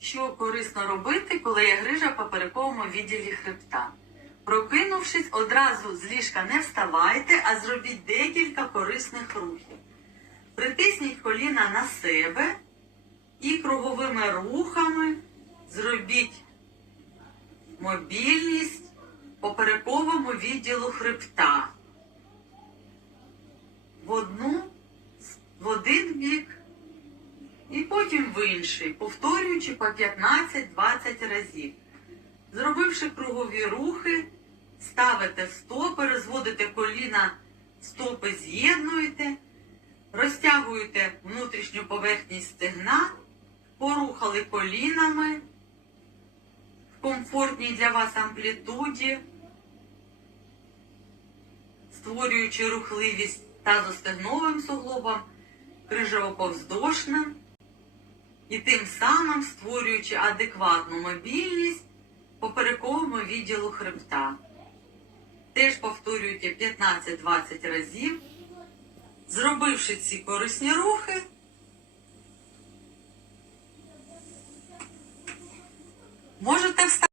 Що корисно робити, коли є грижа в поперековому відділі хребта? Прокинувшись, одразу з ліжка не вставайте, а зробіть декілька корисних рухів. Притисніть коліна на себе і круговими рухами зробіть мобільність поперековому відділу хребта. В одну, в один бік і потім в інший, повторюючи по 15-20 разів. Зробивши кругові рухи, ставите стопи, розводите коліна, стопи з'єднуєте, розтягуєте внутрішню поверхність стегна, порухали колінами в комфортній для вас амплітуді, створюючи рухливість тазостегновим суглобом, крижово-повздошним і тим самим створюючи адекватну мобільність поперековому відділу хребта. Теж повторюйте 15-20 разів. Зробивши ці корисні рухи,